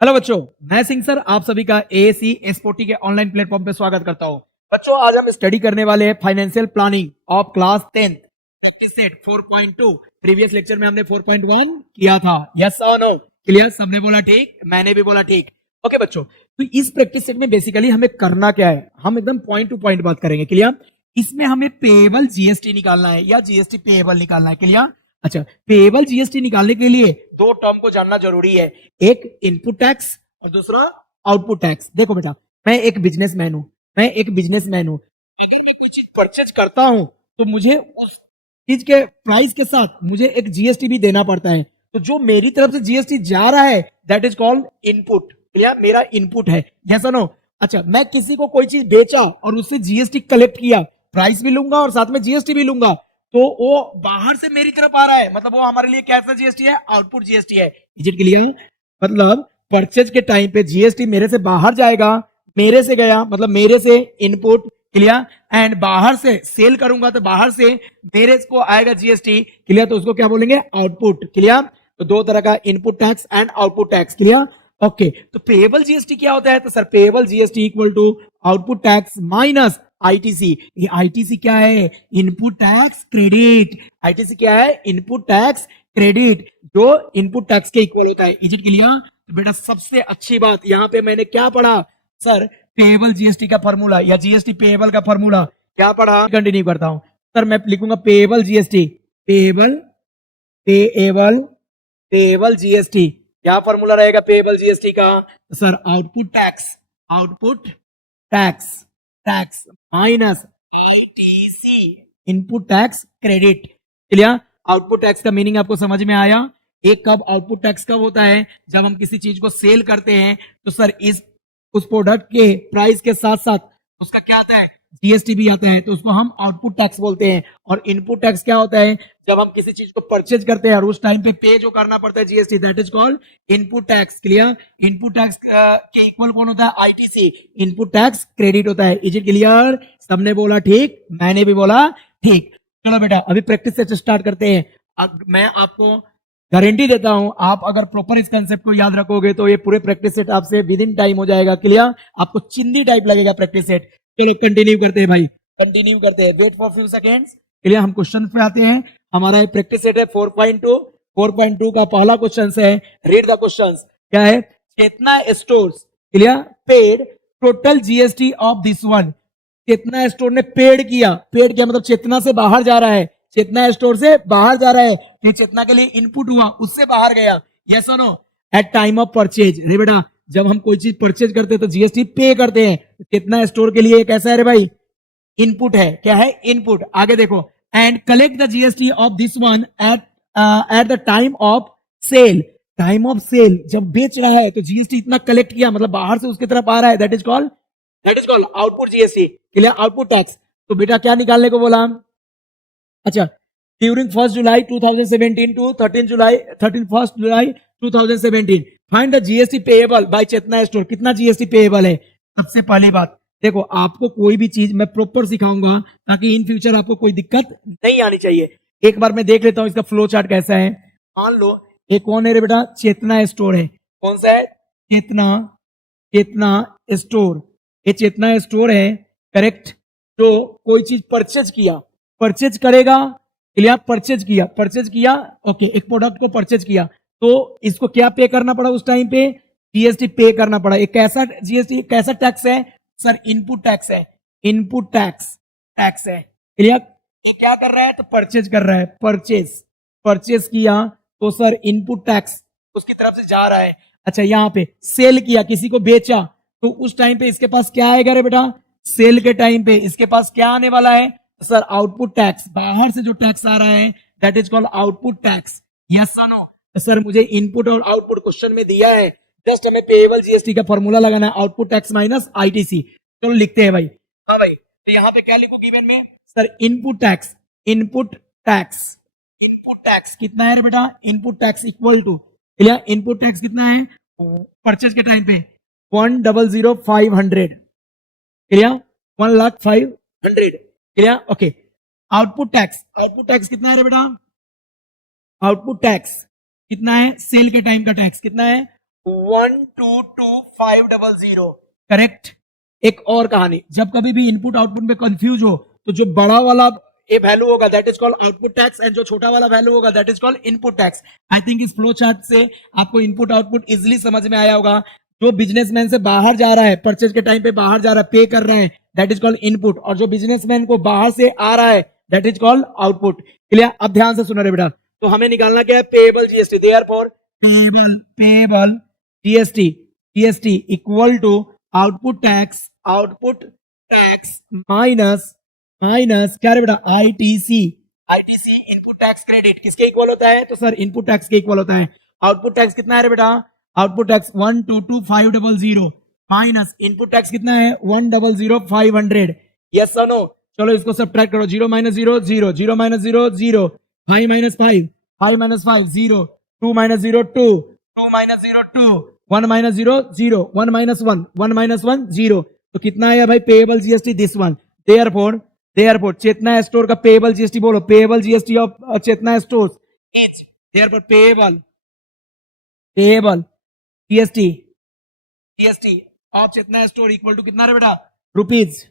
Hello बच्चों, मैं Singh sir आप सभी का एएसी एसपोटी के ऑनलाइन प्लेटफॉर्म पे स्वागत करता हूं। बच्चों, आज हम स्टडी करने वाले हैं financial planning of class 10 set 4.2। Previous lecture में हमने 4.1 किया था। यस और नो? क्लियर? सबने बोला ठीक, मैंने भी बोला ठीक। ओके बच्चों, तो इस प्रैक्टिस सेट में बेसिकली हमें करना क्या है, हम एकदम पॉइंट टू पॉइंट बात करेंगे। क्लियर? इसमें हमें पेएबल जीएसटी निकालना है या जीएसटी पेएबल निकालना है। क्लियर? अच्छा, पेएबल जीएसटी निकालने के लिए दो टर्म को जानना जरूरी है, एक इनपुट टैक्स और दूसरा आउटपुट टैक्स। देखो बेटा, मैं एक बिजनेसमैन हूं, अगर मैं कोई चीज परचेज करता हूं तो मुझे उस चीज के प्राइस के साथ मुझे एक जीएसटी भी देना पड़ता है। तो जो मेरी तरफ से जीएसटी जा रहा है that is called input. Clear? मेरा इनपुट है। यस और नो? अच्छा, मैं किसी को कोई चीज बेचा और उससे जीएसटी कलेक्ट किया, प्राइस भी लूंगा और साथ में जीएसटी भी लूंगा, तो वो बाहर से मेरी तरफ आ रहा है, मतलब वो हमारे लिए कैसा जीएसटी है? आउटपुट जीएसटी है। Is it clear? मतलब परचेज के टाइम पे जीएसटी मेरे से बाहर जाएगा, मेरे से गया मतलब मेरे से इनपुट। क्लियर? एंड बाहर से सेल करूंगा तो बाहर से मेरे को आएगा जीएसटी। क्लियर? तो उसको क्या बोलेंगे? आउटपुट। क्लियर? तो दो तरह का input tax and output tax. Clear? Okay, तो पेएबल जीएसटी क्या होता है? तो sir payable GST equal to output tax minus ITC. ये आईटीसी क्या है? Input tax credit. आईटीसी क्या है? इनपुट टैक्स क्रेडिट, जो इनपुट टैक्स के इक्वल होता है। Is it clear? तो बेटा सबसे अच्छी बात यहां पे मैंने क्या पढ़ा? सर पेएबल जीएसटी का फॉर्मूला या जीएसटी पेएबल का फॉर्मूला क्या पढ़ा? कंटिन्यू करता हूं। सर मैं लिखूंगा payable GST, payable payable payable GST. क्या फॉर्मूला रहेगा पेएबल जीएसटी का? Sir output tax tax minus ITC, input tax credit. Clear? Output tax का मीनिंग आपको समझ में आया? एक कब आउटपुट टैक्स कब होता है? जब हम किसी चीज को सेल करते हैं तो सर उस प्रोडक्ट के प्राइस के साथ साथ उसका क्या आता है? जीएसटी भी आता है, तो उसको हम आउटपुट टैक्स बोलते हैं। और इनपुट टैक्स क्या होता है? जब हम किसी चीज को परचेज करते हैं और उस टाइम पे पे जो करना पड़ता है GST, that is called input tax. Clear? Input tax के इक्वल कौन होता है? आईटीसी, इनपुट टैक्स क्रेडिट होता है। Is it clear? सबने बोला ठीक, मैंने भी बोला ठीक। चलो बेटा, अभी प्रैक्टिस से स्टार्ट करते हैं। अब मैं आपको गारंटी देता हूं, आप अगर प्रॉपर इस कंसेप्ट को याद रखोगे तो ये पूरे प्रैक्टिस सेट आपसे विद इन टाइम हो जाएगा। क्लियर? आपको चिंदी टाइप लगेगा प्रैक्टिस सेट। चलो कंटिन्यू करते हैं भाई, कंटिन्यू करते हैं। Wait for few seconds. Clear? हम क्वेश्चन पे आते हैं। हमारा प्रैक्टिस सेट है 4.2। 4.2 का पहला क्वेश्चन है, रीड द क्वेश्चन। क्या है? Chetna stores, clear, paid total GST of this one. Chetna store ने पेड किया मतलब चेतना से बाहर जा रहा है, चेतना स्टोर से बाहर जा रहा है। ये चेतना के लिए इनपुट हुआ, उससे बाहर गया। यस और no? At time of purchase. अरे बेटा, जब हम कोई चीज परचेज करते हैं तो जीएसटी पे करते हैं। चेतना स्टोर के लिए कैसा है रे भाई? इनपुट है। क्या है? इनपुट। आगे देखो, and collect the GST of this one at the time of sale. Time of sale, जब बेच रहा है तो जीएसटी इतना कलेक्ट किया, मतलब बाहर से उसकी तरफ आ रहा है, that is called output GST. Clear? Output tax. तो बेटा क्या निकालने को बोला? अच्छा, during 1 July 2017 to 31 July 2017 find the GST payable by Chetna store. कितना जीएसटी पेएबल है? सबसे पहली बात देखो, आपको कोई भी चीज मैं प्रॉपर सिखाऊंगा ताकि इन फ्यूचर आपको कोई दिक्कत नहीं आनी चाहिए। एक बार मैं देख लेता हूं इसका फ्लो चार्ट कैसा है। मान लो एक कौन है रे बेटा? चेतना स्टोर है। कौन सा है? चेतना चेतना स्टोर। ये चेतना स्टोर है, करेक्ट। तो कोई चीज परचेज करेगा। क्लियर? परचेज किया। ओके, एक प्रोडक्ट को परचेज किया तो इसको क्या पे करना पड़ा उस टाइम पे? जीएसटी पे करना पड़ा। एक कैसा जीएसटी, कैसा टैक्स है? सर इनपुट टैक्स है, इनपुट टैक्स है। क्लियर? तो क्या कर रहा है? तो परचेज कर रहा है, परचेज किया तो सर इनपुट टैक्स उसकी तरफ से जा रहा है। अच्छा, यहां पे सेल किया, किसी को बेचा, तो उस टाइम पे इसके पास क्या आएगा रे बेटा? सेल के टाइम पे इसके पास क्या आने वाला है? Sir output tax. बाहर से जो टैक्स आ रहा है that is called output tax. Yes और नो? तो सर मुझे इनपुट और आउटपुट क्वेश्चन में दिया है, जस्ट हमें पेएबल जीएसटी का फॉर्मूला लगाना है, आउटपुट टैक्स माइनस आईटीसी। चलो लिखते हैं भाई। हाँ भाई, तो यहां पे क्या लिखू गिवन में? Sir input tax, input tax कितना है रे बेटा? Input tax equal to, clear, input tax कितना है परचेज के टाइम पे? 1,00,500। क्लियर? 1,05,000। क्लियर? ओके। आउटपुट टैक्स कितना है रे बेटा? आउटपुट टैक्स कितना है? सेल के टाइम का टैक्स कितना है? 122500। करेक्ट। एक और कहानी, जब कभी भी इनपुट आउटपुट में कंफ्यूज हो तो जो बड़ा वाला ए वैल्यू होगा that is called output tax and जो छोटा वाला वैल्यू होगा that is called input tax. I think इस फ्लो चार्ट से आपको इनपुट आउटपुट इजिली समझ में आया होगा। जो बिजनेसमैन से बाहर जा रहा है, परचेज के टाइम पे बाहर जा रहा है, पे कर रहे हैं, दैट इज कॉल्ड इनपुट, और जो बिजनेसमैन को बाहर से आ रहा है that is called output. Clear? अब ध्यान से सुनो रे बेटा, तो हमें निकालना क्या है? Payable GST. Therefore payable GST, GST equal to output tax minus क्या रे बेटा? ITC. ITC input tax credit किसके इक्वल होता है? तो सर इनपुट टैक्स के इक्वल होता है। आउटपुट टैक्स कितना है रे बेटा? Output tax 122500 minus input tax कितना है? 100500। यस और नो? चलो इसको सब्ट्रैक्ट करो। 0 minus 0 0, 0 minus 0 0, 5 minus 5 5 minus 5 0, 2 minus 0 2, 2 minus 0 2, 1 minus 0 0, 1 minus 1 1 minus 1 0। तो कितना आया भाई payable GST? This one. Therefore Chetna store का पेएबल जीएसटी बोलो। Payable GST of Chetna stores is therefore payable GST of Chetna store equal to कितना रे बेटा? रुपीज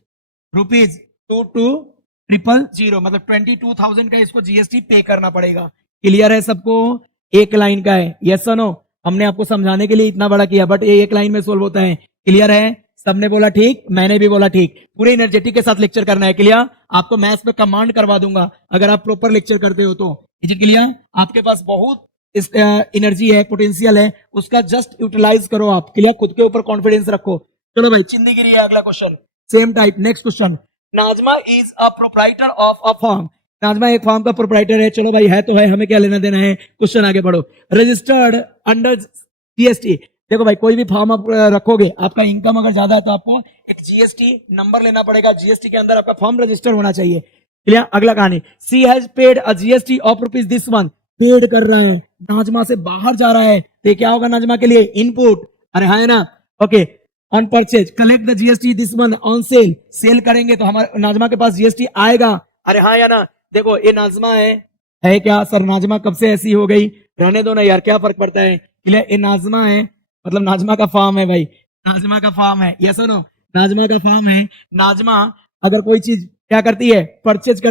22,000, मतलब 22,000 का इसको जीएसटी पे करना पड़ेगा। क्लियर है सबको? एक लाइन का है। यस और नो? हमने आपको समझाने के लिए इतना बड़ा किया, बट ये एक लाइन में सोल्व होता है। क्लियर है? सबने बोला ठीक, मैंने भी बोला ठीक। पूरे एनर्जेटिक के साथ लेक्चर करना है। क्लियर? आपको मैथ्स पे कमांड करवा दूंगा अगर आप प्रॉपर लेक्चर करते हो तो। क्लियर? आपके पास बहुत एनर्जी है, पोटेंशियल है, उसका जस्ट यूटिलाइज करो आप। क्लियर? खुद के ऊपर कॉन्फिडेंस रखो। चलो भाई चिंदीगिरी है अगला question, same type. Next question, Najma is a proprietor of a firm. Najma एक फर्म का प्रोप्राइटर है। चलो भाई है तो है, हमें क्या लेना देना है? क्वेश्चन आगे बढ़ो। Registered under GST. देखो भाई कोई भी फॉर्म आप रखोगे, आपका इनकम अगर ज्यादा है तो आपको एक जीएसटी नंबर लेना पड़ेगा। जीएसटी के अंदर आपका फॉर्म रजिस्टर होना चाहिए। क्लियर? अगला कहानी, she has paid a GST of rupees this one. Paid कर रहा है, नाजमा से बाहर जा रहा है, तो क्या होगा नाजमा के लिए? इनपुट। अरे हाँ है ना? Okay. On purchase collect the GST this one on sale. Sale करेंगे तो हमारे नाजमा के पास जीएसटी आएगा। अरे हाँ या ना? देखो ये नाजमा है क्या? सर नाजमा कब से ऐसी हो गई? रहने दो ना यार, क्या फर्क पड़ता है? क्लियर? ये नाजमा है, मतलब नाजमा का फार्म है भाई, नाजमा का फार्म है। Yes no? नाजमा का फार्म है। नाजमा अगर कोई चीज क्या करती है? परचेज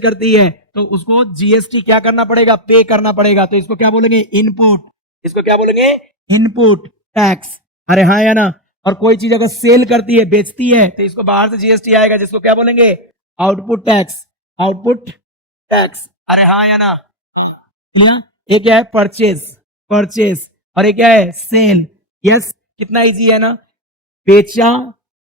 करती है तो उसको जीएसटी क्या करना पड़ेगा? पे करना पड़ेगा। तो इसको क्या बोलेंगे? इनपुट। इसको क्या बोलेंगे? Input tax. अरे हाँ या ना? और कोई चीज अगर सेल करती है, बेचती है, तो इसको बाहर से जीएसटी आएगा, जिसको क्या बोलेंगे? Output tax. अरे हाँ या ना? क्लियर? ये क्या है? परचेज और ये क्या है? सेल। यस? कितना इजी है ना? बेचा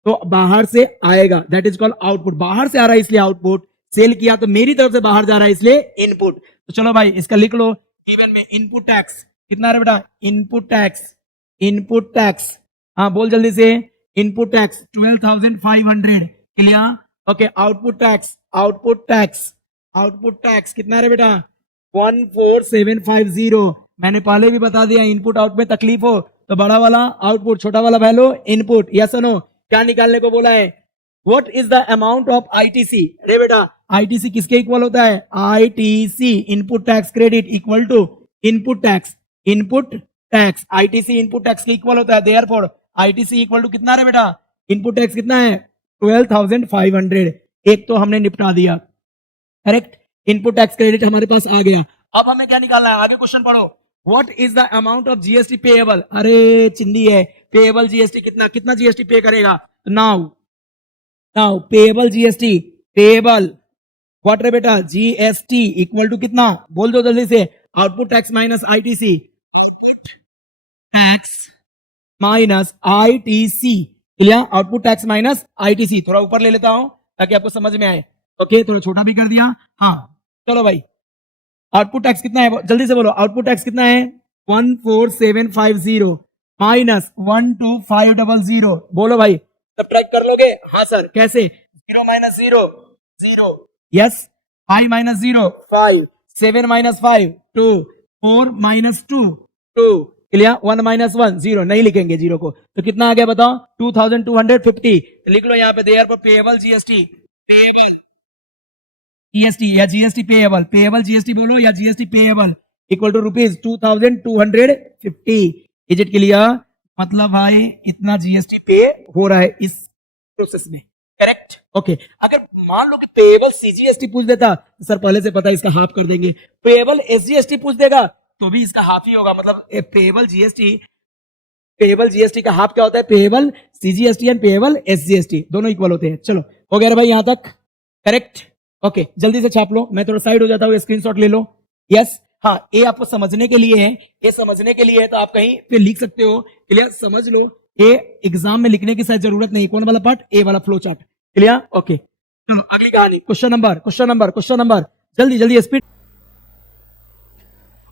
तो बाहर से आएगा, दैट इज कॉल्ड आउटपुट। बाहर से आ रहा है इसलिए आउटपुट। सेल किया तो मेरी तरफ से बाहर जा रहा है इसलिए इनपुट। तो चलो भाई इसका लिख लो। गिवन में इनपुट टैक्स कितना है बेटा? इनपुट टैक्स हाँ बोल जल्दी से। Input tax 12,500। Clear? Okay. Output tax कितना है बेटा? 14,750। मैंने पहले भी बता दिया, इनपुट आउट में तकलीफ हो तो बड़ा वाला आउटपुट, छोटा वाला वैल्यू इनपुट। Yes no? क्या निकालने को बोला है? What is the amount of ITC? अरे बेटा आईटीसी किसके इक्वल होता है? ITC input tax credit equal to input tax. ITC input tax के इक्वल होता है। देयरफॉर आईटीसी इक्वल टू कितना है बेटा? इनपुट टैक्स कितना है? 12,500। एक तो हमने निपटा दिया। करेक्ट? इनपुट टैक्स क्रेडिट हमारे पास आ गया। अब हमें क्या निकालना है? आगे क्वेश्चन पढ़ो। What is the amount of GST payable? अरे चिंदी है। पेएबल जीएसटी कितना जीएसटी पे करेगा? नाउ पेएबल जीएसटी व्हाट रे बेटा? जीएसटी इक्वल टू कितना? बोल दो जल्दी से। Output tax minus ITC. Output tax minus ITC. थोड़ा ऊपर ले लेता हूं ताकि आपको समझ में आए। ओके थोड़ा छोटा भी कर दिया। हाँ चलो भाई आउटपुट टैक्स कितना है? जल्दी से बोलो। आउटपुट टैक्स कितना है? 14,750 माइनस 12,500। बोलो भाई सब्ट्रैक्ट कर लोगे? हाँ सर। कैसे? 0 minus 0 0। Yes? 5 minus 0 5, 7 minus 5 2, 4 minus 2 2। Clear? 1 minus 1 0। नहीं लिखेंगे जीरो को, तो कितना आ गया बताओ? 2,250। तो लिख लो यहाँ पे देयर पर पेएबल जीएसटी या जीएसटी पेएबल जीएसटी बोलो या GST payable equal to rupees 2,250। Is it clear? मतलब भाई इतना जीएसटी पे हो रहा है इस प्रोसेस में, करेक्ट? ओके, अगर मान लो कि पेएबल सीजीएसटी पूछ देता तो सर पहले से पता है इसका हाफ कर देंगे, पेएबल एसजीएसटी पूछ देगा तो भी इसका हाफ ही होगा, मतलब पेएबल जीएसटी का हाफ क्या होता है? Payable CGST and payable SGST दोनों इक्वल होते हैं। चलो हो गया भाई यहां तक, करेक्ट? ओके, जल्दी से छाप लो, मैं थोड़ा साइड हो जाता हूँ, स्क्रीनशॉट ले लो। यस, हाँ, ये आपको समझने के लिए है, ये समझने के लिए है, तो आप कहीं पे लिख सकते हो, क्लियर? समझ लो, ये एग्जाम में लिखने की शायद जरूरत नहीं। कौन वाला पार्ट? ए वाला फ्लो चार्ट, क्लियर? ओके, अगली कहानी, क्वेश्चन नंबर, जल्दी जल्दी speed.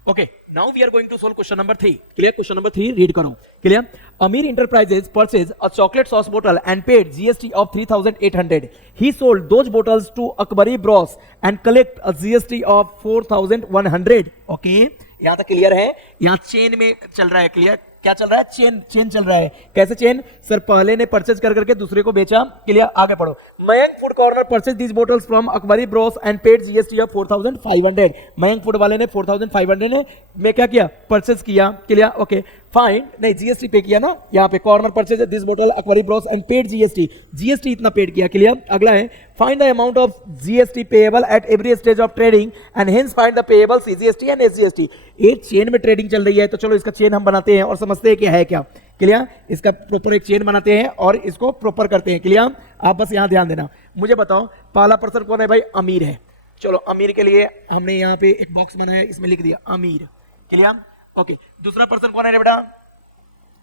Okay, now we are going to solve question number 3. Clear? Question number 3 read करो. Clear? Amir Enterprises purchased a chocolate sauce bottle and paid GST of 3,800. He sold those bottles to Akbari Bros and collect a GST of 4,100. Okay, यहाँ तक clear है? यहाँ chain में चल रहा है, clear? क्या चल रहा है? चेन चल रहा है। कैसे चेन? सर पहले ने परचेज कर करके दूसरे को बेचा, क्लियर? आगे पढ़ो। Mayank food corner purchase these bottles from Akbari Bros and paid GST of 4,500। Mayank food वाले ने 4,500 में क्या किया? परचेज किया, क्लियर? ओके, फाइंड, नहीं जीएसटी पे किया ना, यहाँ पे corner purchase this bottle Akbari Bros and paid GST, GST इतना पेड किया, क्लियर? अगला है find the amount of GST payable at every stage of trading and hence find the payable CGST and SGST. एक चेन में trading चल रही है, तो चलो इसका चेन हम बनाते हैं और समझते हैं कि है क्या, क्लियर? इसका प्रॉपर एक चेन बनाते हैं और इसको प्रॉपर करते हैं, क्लियर? आप बस यहां ध्यान देना। मुझे बताओ पहला पर्सन कौन है भाई? अमीर है। चलो अमीर के लिए हमने यहाँ पे एक बॉक्स बनाया, इसमें लिख दिया अमीर, क्लियर? ओके, दूसरा पर्सन कौन है रे बेटा?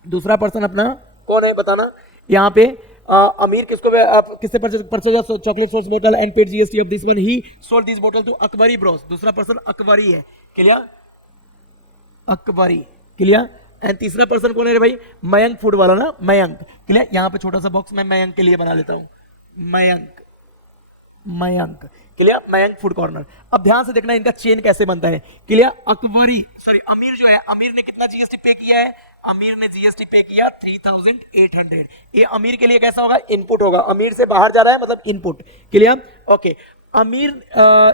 दूसरा पर्सन अपना कौन है बताना? यहाँ पे अमीर किसको किससे परचेज चॉकलेट सॉस बोतल and paid GST of this one, he sold this बोतल टू अकबरी ब्रोस। दूसरा पर्सन अकबरी है, क्लियर? अकबरी, क्लियर? एंड तीसरा पर्सन कौन है रे भाई? मयंक फूड वाला ना, मयंक, क्लियर? यहाँ पे छोटा सा बॉक्स मैं मयंक के लिए बना लेता हूँ, Mayank, clear? Mayank food corner. अब ध्यान से देखना इनका चेन कैसे बनता है, क्लियर? अमीर जो है, अमीर ने कितना जीएसटी पे किया है? अमीर ने जीएसटी पे किया 3,800। ये अमीर के लिए कैसा होगा? इनपुट होगा। अमीर से बाहर जा रहा है मतलब इनपुट, क्लियर? ओके, अमीर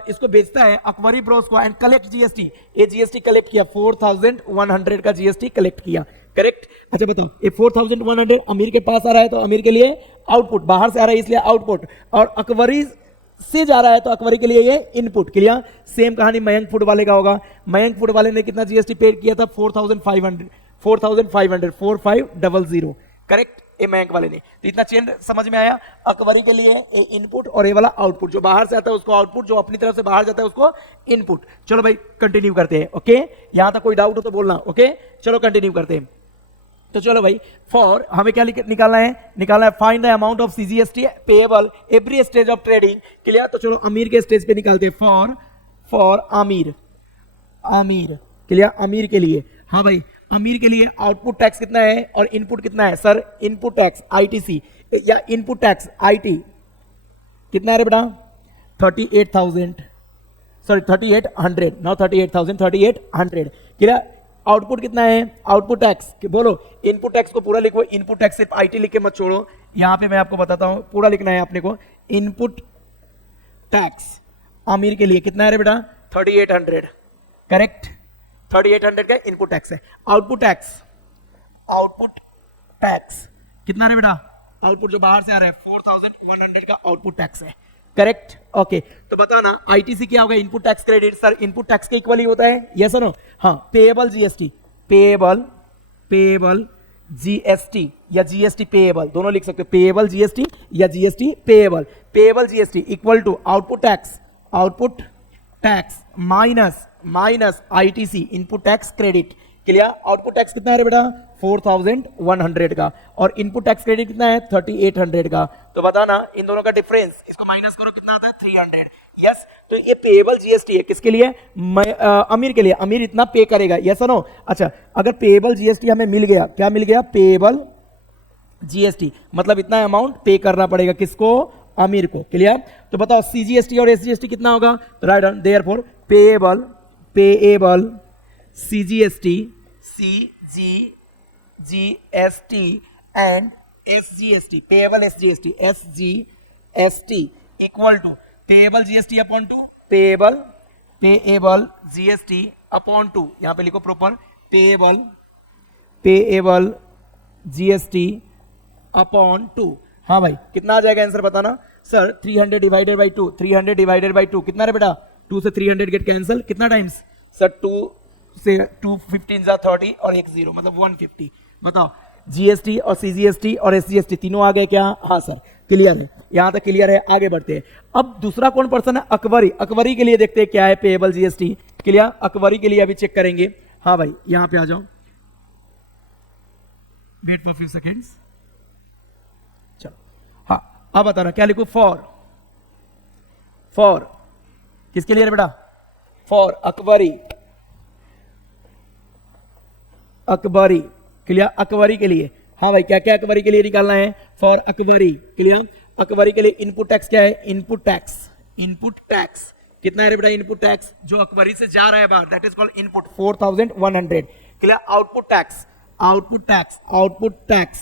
इसको बेचता है अकबरी ब्रोस को एंड कलेक्ट जीएसटी, ये जीएसटी कलेक्ट किया 4,100 का जीएसटी कलेक्ट किया, करेक्ट? अच्छा बताओ, ये 4,100 अमीर के पास आ रहा है तो अमीर के लिए आउटपुट, बाहर से आ रहा है इसलिए आउटपुट, और अकबरी से जा रहा है तो अकबरी के लिए ये इनपुट, क्लियर? सेम कहानी मयंक फूड वाले का होगा। मयंक फूड वाले ने कितना जीएसटी पे किया था? 4,500, 4500, करेक्ट? ए मयंक वाले ने। तो इतना चेन समझ में आया? अकबरी के लिए ए इनपुट और ए वाला आउटपुट, जो बाहर से आता है उसको आउटपुट, जो अपनी तरफ से बाहर जाता है उसको इनपुट। चलो भाई कंटिन्यू करते हैं, ओके? यहां तक कोई डाउट हो तो बोलना, ओके? चलो कंटिन्यू करते हैं। तो चलो भाई, फॉर हमें क्या निकालना है find the amount of CGST payable every stage of trading, clear? तो चलो अमीर के स्टेज पे निकालते हैं। फॉर अमीर, क्लियर? अमीर के लिए, हाँ भाई, अमीर के लिए आउटपुट टैक्स कितना है और इनपुट कितना है? सर इनपुट टैक्स आईटीसी या इनपुट टैक्स आईटी कितना है रे बेटा? 38,000, सॉरी 3800, नॉट 38,000, 3800, क्लियर? आउटपुट कितना है? आउटपुट टैक्स बोलो, इनपुट टैक्स को पूरा लिखो, इनपुट टैक्स सिर्फ आईटी लिख के मत छोड़ो, यहां पे मैं आपको बताता हूं, पूरा लिखना है अपने को। इनपुट टैक्स अमीर के लिए कितना है रे बेटा? 3800, करेक्ट? 3800 का इनपुट टैक्स है। आउटपुट टैक्स कितना है बेटा? आउटपुट जो बाहर से आ रहा है 4,100 का आउटपुट टैक्स है, करेक्ट? ओके, तो बताना आईटीसी क्या होगा? Input tax credit. Sir input tax के इक्वल ही होता है, यस और नो? हाँ, पेएबल जीएसटी, पेएबल जीएसटी या जीएसटी पेएबल, दोनों लिख सकते हो, पेएबल जीएसटी या GST payable. Payable GST equal to output tax minus ITC input tax credit, clear? Output tax कितना है बेटा? 4,100 का, और इनपुट टैक्स क्रेडिट कितना है? 3,800 का। तो बताना इन दोनों का डिफरेंस, इसको माइनस करो, कितना आता है? 300, यस? तो ये पेएबल जीएसटी है, किसके लिए? अमीर के लिए। अमीर इतना पे करेगा, यस और नो? अच्छा, अगर पेएबल जीएसटी हमें मिल गया, क्या मिल गया? पेएबल जीएसटी, मतलब इतना अमाउंट पे करना पड़ेगा, किसको? अमीर को, क्लियर? तो बताओ सीजीएसटी और एसजीएसटी कितना होगा? तो right on, therefore payable CGST and SGST, payable SGST equal to payable GST upon two payable GST upon two, यहां पे लिखो proper payable payable GST upon 2। हाँ भाई, कितना आ जाएगा आंसर बताना sir? 300 divided by 2, 300 divided by 2 कितना रे बेटा? 2 से 300 गेट कैंसिल, कितना टाइम्स सर? 2 से 2 15 जा 30 और एक 0 मतलब 150। बताओ, जीएसटी और सीजीएसटी और एसजीएसटी तीनों आ गए क्या? हाँ सर, क्लियर है, यहां तक क्लियर है। आगे बढ़ते हैं। अब दूसरा कौन पर्सन है? अकबरी। अकबरी के लिए देखते हैं क्या है पेएबल जीएसटी। क्लियर, अकबरी के लिए अभी चेक करेंगे। हाँ भाई, यहां पे आ जाओ, वेट फॉर फ्यू सेकेंड्स। चलो, हाँ अब बता रहा क्या लिखूं? फॉर किसके लिए बेटा? फॉर अकबरी। अकबरी, क्लियर, अकबरी के लिए। हाँ भाई, क्या क्या अकबरी के लिए निकालना है? For Akbari, clear. अकबरी के लिए इनपुट टैक्स क्या है? Input tax. इनपुट टैक्स कितना है बेटा? इनपुट टैक्स जो अकबरी से जा रहा है बाहर, that is called input, 4100। Clear. Output tax, output tax, output tax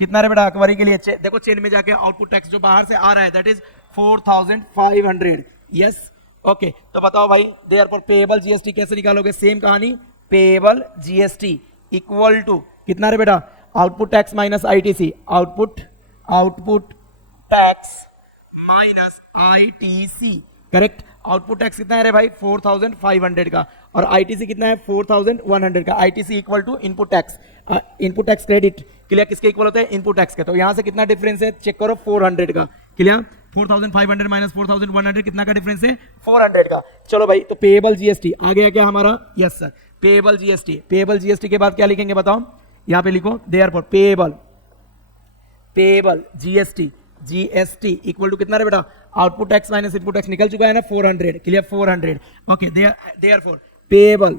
कितना है बेटा अकबरी के लिए? देखो चेन में जाके आउटपुट टैक्स जो बाहर से आ रहा है दैट इज 4500। Yes, okay. तो बताओ भाई, देयरफॉर पेएबल जीएसटी कैसे निकालोगे? सेम कहानी, पेएबल जीएसटी इक्वल टू कितना रे बेटा? Output tax minus ITC. Output tax minus ITC, correct. Output tax कितना है रे भाई? 4500 का, और आईटीसी कितना है? 4100 का। ITC equal to input tax, input tax credit. Clear, किसके इक्वल होता है? इनपुट टैक्स के। तो यहां से कितना डिफरेंस है चेक करो, 400 का। क्लियर, 4500 माइनस 4100 कितना का डिफरेंस है? 400 का। चलो भाई, तो पेएबल जीएसटी आ गया क्या हमारा? Yes sir, payable GST. Payable GST के बाद क्या लिखेंगे बताओ? यहां पे लिखो therefore payable GST, GST equal to कितना रे बेटा? Output tax minus input tax निकल चुका है ना, 400। क्लियर, 400। ओके, देयरफॉर पेएबल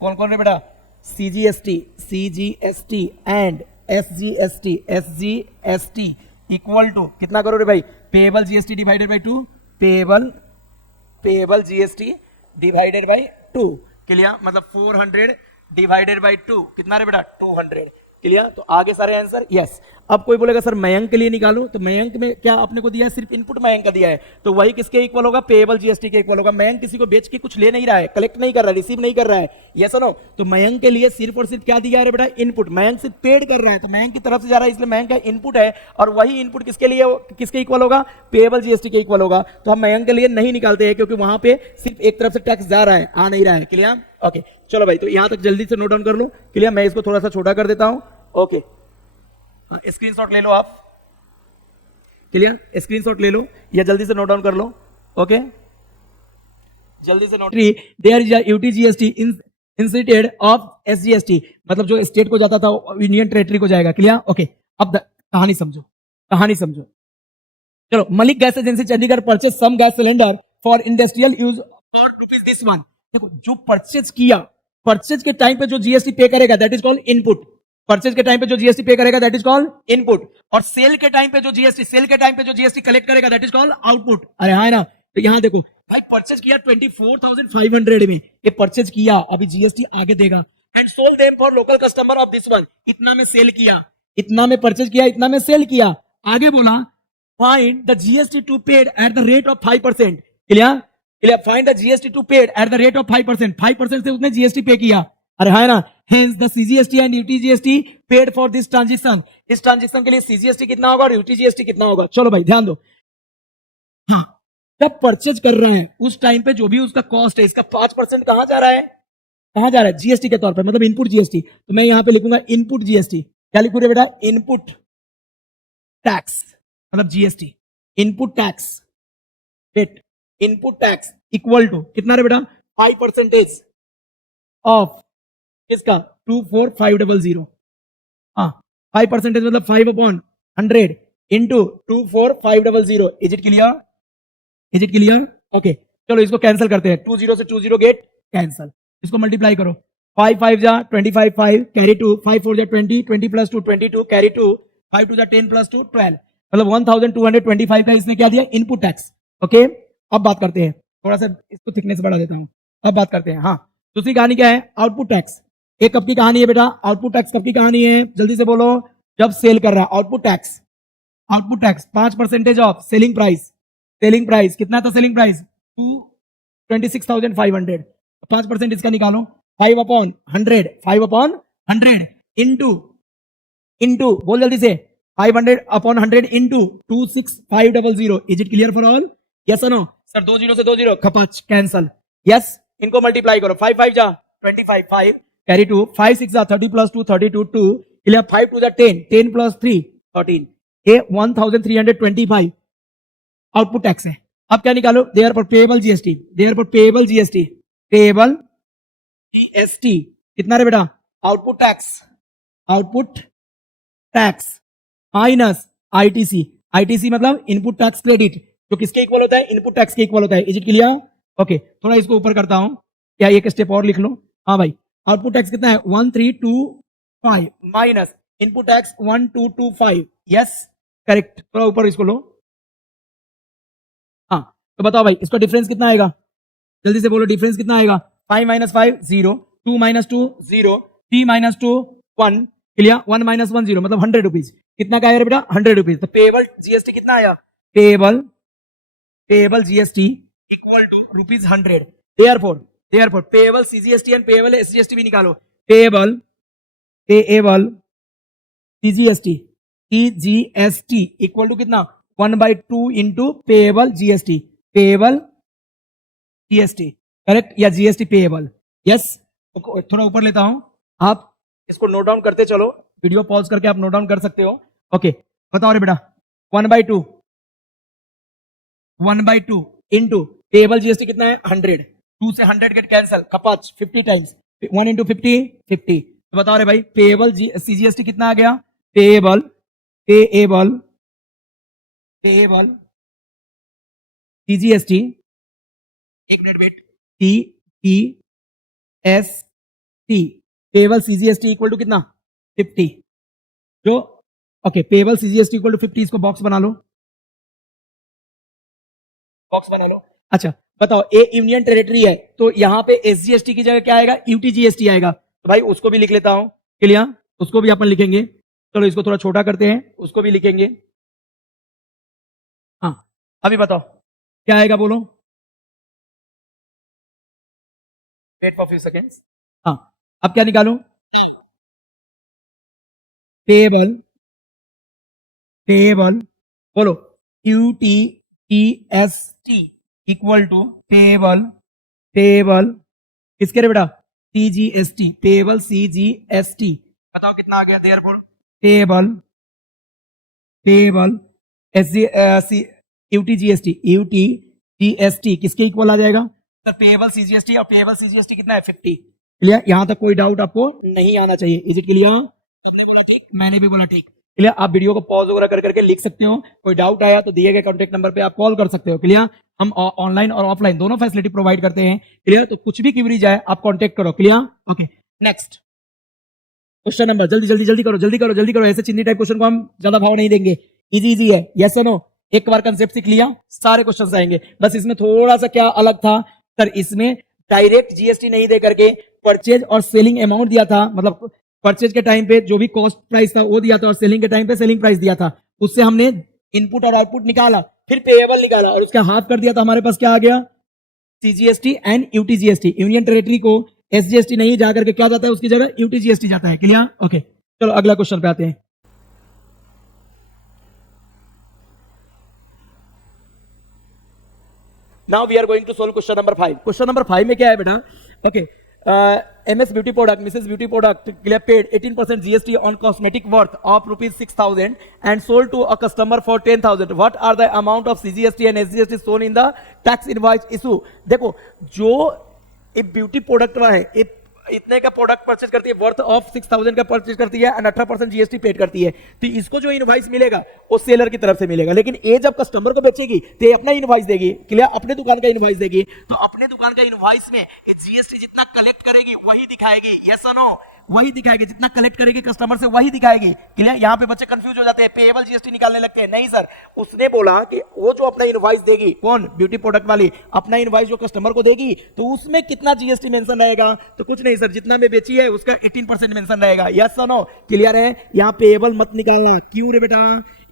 कौन कौन रे बेटा? CGST and SGST equal to कितना करो रे भाई? Payable GST divided by 2, payable GST divided by 2। Clear, मतलब 400 डिवाइडेड बाई 2 कितना रे बेटा? 200। क्लियर, तो आगे सारे आंसर यस। अब कोई बोलेगा सर मयंक के लिए निकालो, तो मयंक में क्या आपने को दिया है? सिर्फ इनपुट मयंक का दिया है, तो वही किसके इक्वल होगा? पेएबल जीएसटी के इक्वल होगा। मयंक किसी को बेच के कुछ ले नहीं रहा है, कलेक्ट नहीं कर रहा है, रिसीव नहीं कर रहा है, यस नो। तो मयंक के लिए सिर्फ और सिर्फ क्या दिया है बेटा? इनपुट। मयंक सिर्फ पेड कर रहा है, तो मयंक की तरफ से जा रहा है, इसलिए मयंक का इनपुट है, और वही इनपुट किसके लिए, किसके इक्वल होगा? पेएबल जीएसटी के इक्वल होगा। तो हम मयंक के लिए नहीं निकालते हैं, क्योंकि वहां पे सिर्फ एक तरफ से टैक्स जा रहा है, आ नहीं रहा है। Clear, okay. चलो भाई, तो यहां तक जल्दी से नोट डाउन कर लो। क्लियर, मैं इसको थोड़ा सा छोटा कर देता हूं। ओके, स्क्रीनशॉट ले लो आप। क्लियर, स्क्रीनशॉट ले लो या जल्दी से नोट डाउन कर लो। ओके, जल्दी से note. There is UTGST institute of SGST, मतलब जो स्टेट को जाता था यूनियन टेरिटरी को जाएगा। Clear, okay. अब कहानी समझो, कहानी समझो। चलो, Malik gas agency Chandigarh purchase some gas cylinder for industrial use for rupees this one. देखो, जो परचेज किया, परचेज के टाइम पे जो जीएसटी पे करेगा that is called input. Purchase के टाइम पे जो जीएसटी पे करेगा दैट इज कॉल्ड इनपुट, और सेल के टाइम पे जो जीएसटी कलेक्ट करेगा दैट इज कॉल्ड आउटपुट। अरे हाँ है ना। तो यहां देखो भाई, परचेज किया 24,500 में, ये परचेज किया, अभी जीएसटी आगे देगा। And sold them for local customer of this one, इतना में सेल किया, इतना में परचेज किया, इतना में सेल किया। आगे बोला find the GST to paid at the rate of 5%। Clear, find the GST to paid at the rate of 5%। 5% से उसने जीएसटी पे किया। अरे है ना। Hence the CGST and UTGST paid for this transaction। इस ट्रांजेक्शन के लिए CGST कितना होगा और UTGST कितना होगा? चलो भाई ध्यान दो। हाँ, जब परचेज कर रहा है उस टाइम पे जो भी उसका कॉस्ट है, इसका 5% कहां जा रहा है? कहां जा रहा है? जीएसटी के तौर पे, मतलब इनपुट जीएसटी। तो मैं यहां पे लिखूंगा इनपुट जीएसटी। क्या लिखूं रे बेटा? इनपुट टैक्स, मतलब GST, input tax rate, input tax equal to कितना रे बेटा? 5% ऑफ किसका? 24500। हाँ, 5% मतलब 5/100 into 24500। Is it clear? Is it clear? Okay, चलो इसको कैंसिल करते हैं। 20 से 20 गेट कैंसिल, इसको मल्टीप्लाई करो। 5 5 जा 25, 5 कैरी 2, 5 4 जा 20, 20 प्लस 2 22 कैरी 2, 5 2 जा 10 प्लस 2 12, मतलब 1225 का इसने क्या दिया? Input tax. ओके, अब बात करते हैं, थोड़ा सा इसको थिकनेस बढ़ा देता हूं। अब बात करते हैं, हाँ, दूसरी कहानी क्या है? Output tax. एक कब की कहानी है बेटा? आउटपुट टैक्स कब की कहानी है? जल्दी से बोलो। जब सेल कर रहा है। Output tax 5% of selling price. Selling price कितना था? Selling price 26,500। 5% इसका निकालो, 5/100, 5/100 100 इंटू बोल जल्दी से 500 upon 100 into 26500. Is it clear for all? Yes और नो? सर 2 0 से 2 0 खपच कैंसल. यस, इनको मल्टीप्लाई करो. 5 5 जा 25, 5 कैरी 2, 5 6 जा 30 प्लस 2 32 2 क्लियर. 5 2 जा 10, 10 प्लस 3 13. ये 1325 आउटपुट टैक्स है. अब क्या निकालो? देयर पर पेएबल जीएसटी, देयर पर पेएबल जीएसटी, पेएबल जीएसटी कितना रे बेटा? Output tax, output tax minus ITC. ITC मतलब इनपुट टैक्स क्रेडिट, जो किसके इक्वल होता है? इनपुट टैक्स के इक्वल होता है. Is it clear? ओके, थोड़ा इसको ऊपर करता हूं. क्या एक स्टेप और लिख लो? हाँ भाई, आउटपुट टैक्स कितना है? 1325 minus input tax 1225. Yes correct. थोड़ा ऊपर इसको लो. हाँ, तो बताओ भाई इसका डिफरेंस कितना आएगा? जल्दी से बोलो डिफरेंस कितना आएगा? 5 minus 5 0, 2 minus 2 0, 3 minus 2 1 clear. 1 minus 1 0 मतलब 100 रुपीज. कितना का आया बेटा? 100 रुपीज. तो पेएबल जीएसटी कितना आया? Payable GST equal to rupees 100. Therefore payable CGST and payable SGST भी निकालो. पेएबल सीजीएसटी इक्वल टू कितना? 1/2 into payable GST. Payable GST correct या जीएसटी पेएबल. यस, थोड़ा ऊपर लेता हूं. आप इसको नोट डाउन करते चलो. वीडियो पॉज करके आप नोट डाउन कर सकते हो. ओके, बताओ रे बेटा. 1/2 इंटू पेएबल जीएसटी कितना है? 100. 2 से 100 गेट कैंसल. कपाच 50 times 1 into 50 50. तो बताओ रे भाई पेएबल सीजीएसटी कितना आ गया? पेएबल सीजीएसटी, एक मिनट वेट, टीईएसटी पेएबल सीजीएसटी इक्वल टू कितना? 50. जो okay, payable CGST equal to 50. इसको बॉक्स बना लो, बॉक्स बना लो. अच्छा बताओ, ए यूनियन टेरिटरी है तो यहां पे एसजीएसटी की जगह क्या आएगा? यूटीजीएसटी आएगा. तो भाई उसको भी लिख लेता हूं. क्लियर? उसको भी अपन लिखेंगे. चलो इसको थोड़ा छोटा करते हैं, उसको भी लिखेंगे. हाँ, अभी बताओ क्या आएगा? बोलो. Wait for few seconds. हाँ, अब क्या निकालूं? पेएबल बोलो यूटीईएसटी इक्वल टू पेएबल किसके रे बेटा? सीजीएसटी. पेएबल सीजीएसटी बताओ कितना आ गया? देयरफॉर पेएबल यूटीजीएसटी किसके इक्वल आ जाएगा? सर पेएबल सीजीएसटी, और पेएबल सीजीएसटी कितना है? 50. क्लियर? यहां तक कोई डाउट आपको नहीं आना चाहिए. Is it clear? तुमने बोला ठीक, मैंने भी बोला ठीक. क्लियर? आप वीडियो को पॉज वगैरह कर करके लिख सकते हो. कोई डाउट आया तो दिए गए कॉन्टेक्ट नंबर पे आप कॉल कर सकते हो. क्लियर? हम ऑनलाइन और ऑफलाइन दोनों फैसिलिटी प्रोवाइड करते हैं. क्लियर? तो कुछ भी क्वेरी जाए आप कॉन्टेक्ट करो. Clear? Okay, next question number. जल्दी करो. ऐसे चिन्नी टाइप क्वेश्चन को हम ज्यादा भाव नहीं देंगे. इजी है. यस और नो? एक बार कंसेप्ट सीख लिया, सारे क्वेश्चन आएंगे. बस इसमें थोड़ा सा क्या अलग था सर, इसमें डायरेक्ट जीएसटी नहीं दे करके परचेज और सेलिंग अमाउंट दिया था. मतलब परचेज के टाइम पे जो भी कॉस्ट प्राइस था वो दिया था, और सेलिंग के टाइम पे सेलिंग प्राइस दिया था. उससे हमने इनपुट और आउटपुट निकाला, फिर पेएबल निकाला और उसका हाफ कर दिया था. हमारे पास क्या आ गया? CGST and UTGST. Union territory को एसजीएसटी नहीं जाकर के क्या जाता है? उसकी जगह यूटीजीएसटी जाता है. क्लियर? ओके, चलो अगला क्वेश्चन पे आते हैं. Now we are going to solve question number 5. Question number 5 में क्या है बेटा? Okay, MS Beauty Product, Mrs. Beauty Product paid 18% GST on cosmetic worth of rupees 6,000 and sold to a customer for 10,000. What are the amount of CGST and SGST shown in the tax invoice issue? देखो, जो एक beauty product है, इतने का product purchase करती है, worth of 6,000 का purchase करती है एंड 18% जीएसटी पेड करती है. तो इसको जो इनवॉइस मिलेगा वो सेलर की तरफ से मिलेगा. लेकिन ये जब कस्टमर को बेचेगी तो ये अपना इनवॉइस देगी. क्लियर? अपने दुकान का इनवॉइस देगी. तो अपने दुकान का इनवॉइस में जीएसटी जितना कलेक्ट करेगी वही दिखाएगी. यस और नो? वही दिखाएगी. जितना कलेक्ट करेगी कस्टमर से वही दिखाएगी. क्लियर? यहाँ पे बच्चे कंफ्यूज हो जाते हैं, पेएबल जीएसटी निकालने लगते हैं. नहीं सर, उसने बोला कि वो जो अपना इनवॉइस देगी, कौन? ब्यूटी प्रोडक्ट वाली अपना इनवॉइस जो कस्टमर को देगी तो उसमें कितना जीएसटी मेंशन रहेगा? तो कुछ नहीं सर, जितना में बेची है उसका 18% मेंशन रहेगा. यस और नो? क्लियर है? यहाँ पेएबल मत निकालना. क्यों रे बेटा?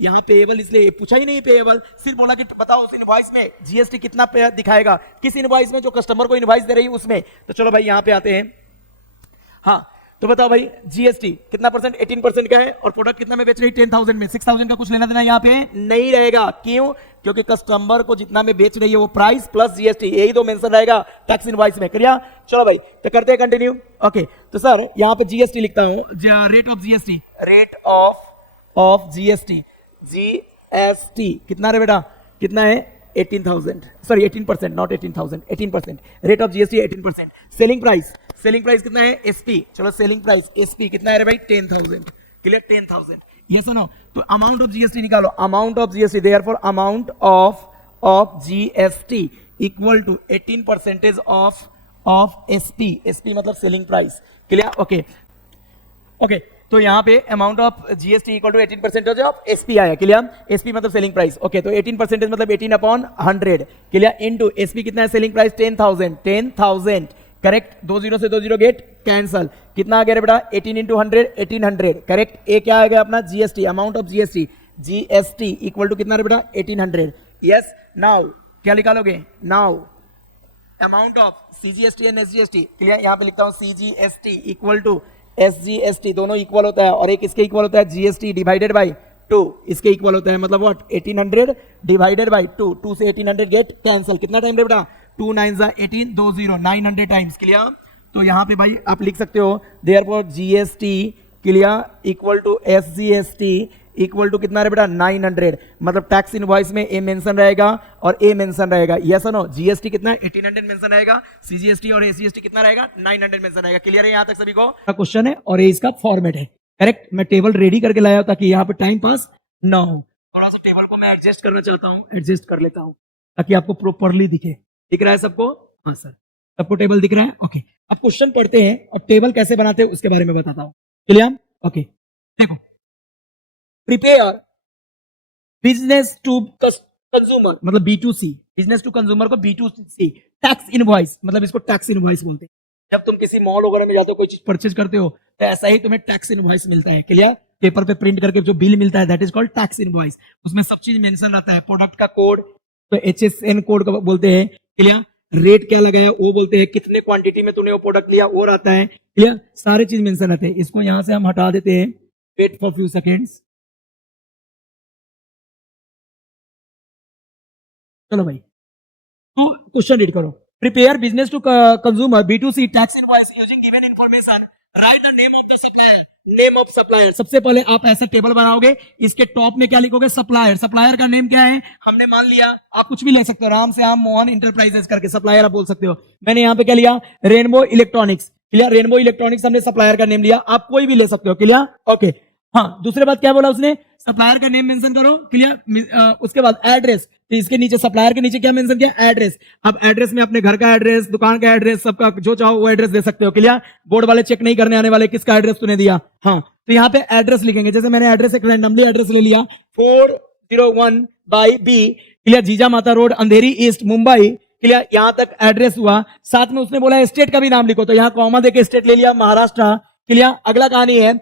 यहाँ पेएबल इसलिए पूछा ही नहीं. पेएबल सिर्फ बोला कि बताओ उस इनवॉइस में जीएसटी कितना दिखाएगा, किस इनवॉइस में जो कस्टमर को इनवॉइस दे रही है उसमें. तो चलो भाई यहाँ पे आते हैं. हाँ, तो बताओ भाई जीएसटी कितना परसेंट, 18% का है, और प्रोडक्ट कितना में बेच रही, 10,000 में, 6,000 का कुछ लेना देना यहाँ पे नहीं रहेगा। क्यों? क्योंकि कस्टमर को जितना में बेच रही है वो प्राइस प्लस जीएसटी, यही दो मेंशन रहेगा टैक्स इनवॉइस में। क्लियर? चलो भाई तो करते हैं कंटिन्यू। ओके तो सर यहाँ पे जीएसटी लिखता हूँ, rate of GST, rate of GST, GST कितना रे बेटा, कितना है 18,000, sorry 18%, not 18,000, 18%, rate of GST 18%। Selling price, selling price कितना है एसपी, चलो सेलिंग प्राइस एसपी कितना है रे भाई 10,000। क्लियर? 10,000। यस और नो? तो अमाउंट ऑफ जीएसटी निकालो, amount of GST, therefore amount of GST equal to 18% of SP, SP मतलब selling price. Clear? Okay okay तो यहाँ पे amount of GST equal to 18% of SP आया। क्लियर? एसपी मतलब selling price. Okay तो 18% मतलब 18/100। Clear? Into SP कितना है, सेलिंग प्राइस 10,000, 10,000 करेक्ट, 2 0 से 2 0 गेट कैंसल, कितना आ गया रे बेटा 18 इंटू 100, 1800 करेक्ट। ए क्या आ गया अपना GST, amount of GST, GST equal to कितना रे बेटा 1800। यस नाउ क्या निकालोगे, now amount of CGST and SGST. Clear? यहाँ पे लिखता हूँ सीजीएसटी इक्वल टू एसजीएसटी, दोनों इक्वल होता है, और एक इसके इक्वल होता है जीएसटी डिवाइडेड बाई 2, इसके इक्वल होता है, मतलब व्हाट 1800 डिवाइडेड बाई 2, 2 से 1800 गेट कैंसल, कितना टाइम रे बेटा 2 9 18, 2 0 900 टाइम्स। क्लियर? तो यहाँ पे भाई आप लिख सकते हो therefore GST clear equal to SGST equal to कितना रे बेटा 900, मतलब टैक्स इनवॉइस में ए मेंशन रहेगा और ए मेंशन रहेगा। यस और नो? जीएसटी कितना है 1800 मेंशन रहेगा, सीजीएसटी और एसजीएसटी कितना रहेगा 900 मेंशन रहेगा। क्लियर है यहाँ तक सभी को? क्वेश्चन है और ये इसका फॉर्मेट है। करेक्ट? मैं टेबल रेडी करके लाया हूं ताकि यहाँ पे टाइम पास ना हो, थोड़ा सा टेबल को मैं एडजस्ट करना चाहता हूँ, एडजस्ट कर लेता हूँ ताकि आपको प्रॉपरली दिखे। दिख रहा है सबको? हाँ सर सबको टेबल दिख रहा है। ओके अब क्वेश्चन पढ़ते हैं और टेबल कैसे बनाते हैं उसके बारे में बताता हूँ। क्लियर? ओके देखो, प्रिपेयर बिजनेस टू कंज्यूमर मतलब B2C, बिजनेस टू कंज्यूमर को B2C, टैक्स इनवॉइस मतलब इसको टैक्स इनवॉइस बोलते हैं। जब तुम किसी मॉल वगैरह में जाते हो कोई चीज परचेज करते हो तो ऐसा ही तुम्हें टैक्स इनवॉइस मिलता है। क्लियर? पेपर पे प्रिंट करके जो बिल मिलता है that is called tax invoice, उसमें सब चीज मेंशन रहता है, प्रोडक्ट का कोड तो HSN कोड को बोलते हैं। क्लियर? रेट क्या लगाया वो बोलते हैं, कितने क्वांटिटी में तूने वो प्रोडक्ट लिया वो रहता है। क्लियर? सारे चीज मेंशन रहते हैं। इसको यहां से हम हटा देते हैं, वेट फॉर फ्यू सेकेंड्स। चलो भाई तो क्वेश्चन रीड करो, prepare business to consumer B2C tax invoice using given information, write the name of the supplier, name of supplier. सबसे पहले आप ऐसा टेबल बनाओगे, इसके टॉप में क्या लिखोगे, सप्लायर, सप्लायर का नेम क्या है हमने मान लिया, आप कुछ भी ले सकते हो, राम से आम मोहन इंटरप्राइजेस करके सप्लायर आप बोल सकते हो। मैंने यहाँ पे क्या लिया, rainbow electronics. Clear? Rainbow electronics हमने सप्लायर का नेम लिया, आप कोई भी ले सकते हो। क्लियर? ओके हाँ दूसरे बात क्या बोला उसने, सप्लायर का नेम मेंशन करो। क्लियर? उसके बाद एड्रेस, तो इसके नीचे सप्लायर के नीचे क्या मेंशन किया, एड्रेस। अब एड्रेस में अपने घर का एड्रेस, दुकान का एड्रेस, सबका जो चाहो वो एड्रेस दे सकते हो। क्लियर? बोर्ड वाले चेक नहीं करने आने वाले किसका एड्रेस तूने दिया। हाँ तो यहाँ पे एड्रेस लिखेंगे, जैसे मैंने एड्रेस एक रैंडमली एड्रेस ले लिया 401/B। क्लियर? जीजा माता रोड अंधेरी ईस्ट मुंबई। क्लियर? यहां तक एड्रेस हुआ, साथ में उसने बोला स्टेट का भी नाम लिखो, तो यहाँ कॉमा देके स्टेट ले लिया महाराष्ट्र। क्लियर? अगला कहानी है,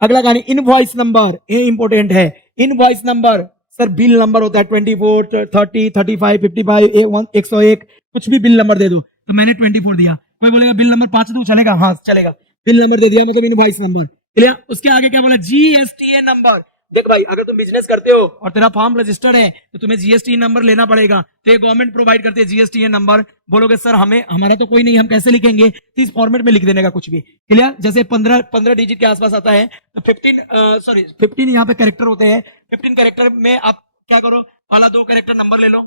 अगला कहानी इनवॉइस नंबर, ये इंपॉर्टेंट है। Invoice number sir bill number होता है 24, 30, 35, 55, 101, कुछ भी बिल नंबर दे दो, तो मैंने 24 दिया। कोई बोलेगा बिल नंबर 5 दो, चलेगा? हाँ चलेगा, बिल नंबर दे दिया मतलब इनवॉइस नंबर। क्लियर? उसके आगे क्या बोला, GSTA नंबर। देख भाई अगर तुम बिजनेस करते हो और तेरा फॉर्म रजिस्टर्ड है तो तुम्हें GST नंबर लेना पड़ेगा, तो ये गवर्नमेंट प्रोवाइड करती है GST नंबर। बोलोगे सर हमें, हमारा तो कोई नहीं, हम कैसे लिखेंगे, तो इस फॉर्मेट में लिख देने का कुछ भी। क्लियर? जैसे 15 डिजिट के आसपास आता है तो 15 यहाँ पे कैरेक्टर होते हैं, 15 कैरेक्टर में आप क्या करो, पहला 2 कैरेक्टर नंबर ले लो,